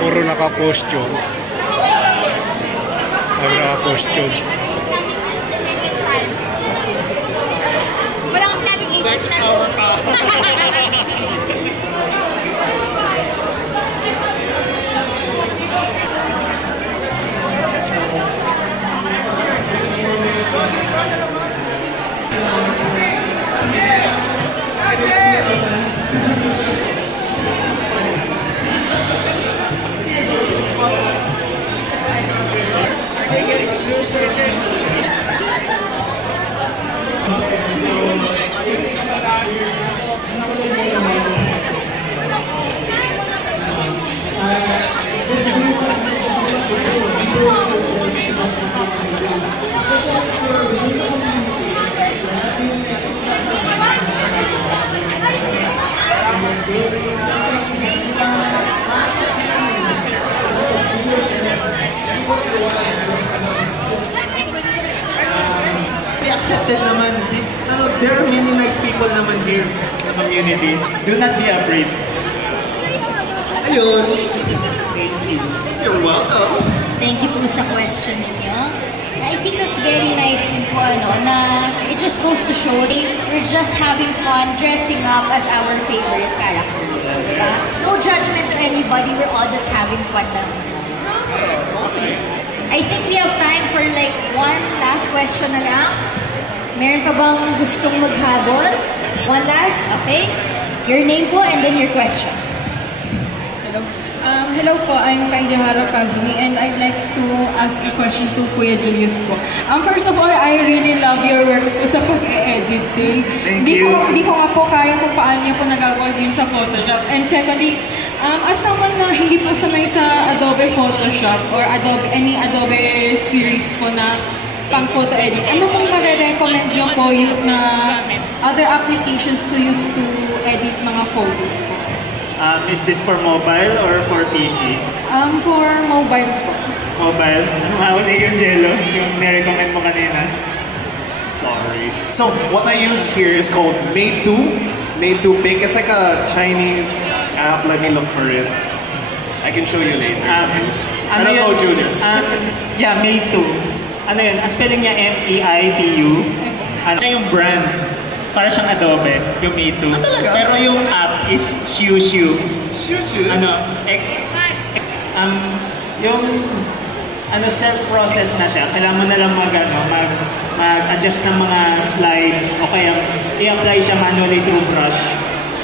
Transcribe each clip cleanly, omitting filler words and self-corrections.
Puro naka-post yun. Naka-post yun. Wala akong navigation na. Accepted naman. There are many nice people naman here in the community. Do not be afraid. Ayun. Thank you. You're welcome. Thank you po sa question ninyo. I think that's very nice din po, na it just goes to show we're just having fun dressing up as our favorite characters. Diba? No judgment to anybody, we're all just having fun lang. Okay. I think we have time for like one last question na lang. Meron pa bang gustong maghabol? One last? Okay. Your name po and then your question. Hello. Hello po, I'm Kaidehara Kazumi and I'd like to ask a question to Kuya Julius po. First of all, I really love your works po sa pag-editing. Hindi ko nga po kaya kung paano niyo po nagagawa din sa Photoshop. And secondly, as someone na hindi po sanay sa Adobe Photoshop or any Adobe series po na pang photo edit, ano pong marirecommend niyo po yung other applications to use to edit mga photos po? Is this for mobile or for PC? For mobile po. Mobile? Ano nga ulit yung Jello? Yung nirecommend mo kanina? Sorry. So, what I use here is called Made2. Made2 Pink. It's like a Chinese app. Let me look for it. I can show you later. I don't know, Julius. Yeah, Made2. Ano yun? Ang spelling niya M-E-I-T-U. Ano yung brand? Para siyang Adobe, yung Made2. Pero yung app is Xiushu. Xiushu? Yung self-process na siya. Kailangan mo na lang mag-adjust ng mga slides o kaya i-apply siya manually through brush.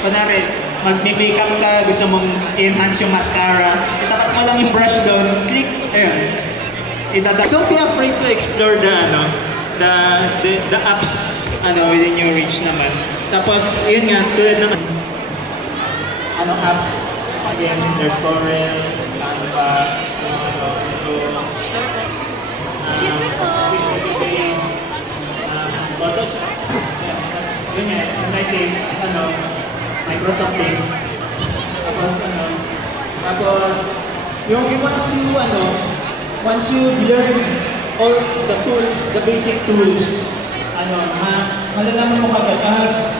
Kunwari, mag-makeup ka, gusto mong i-enhance yung mascara, itapat mo lang yung brush doon, click, ayun. Don't be afraid to explore the apps within your reach naman. Tapos, yun nga, tulad naman apps. Again, there's Corel, Canva, Microsoft Paint. Tapos once you learn all the tools, the basic tools, malalaman mo kagad,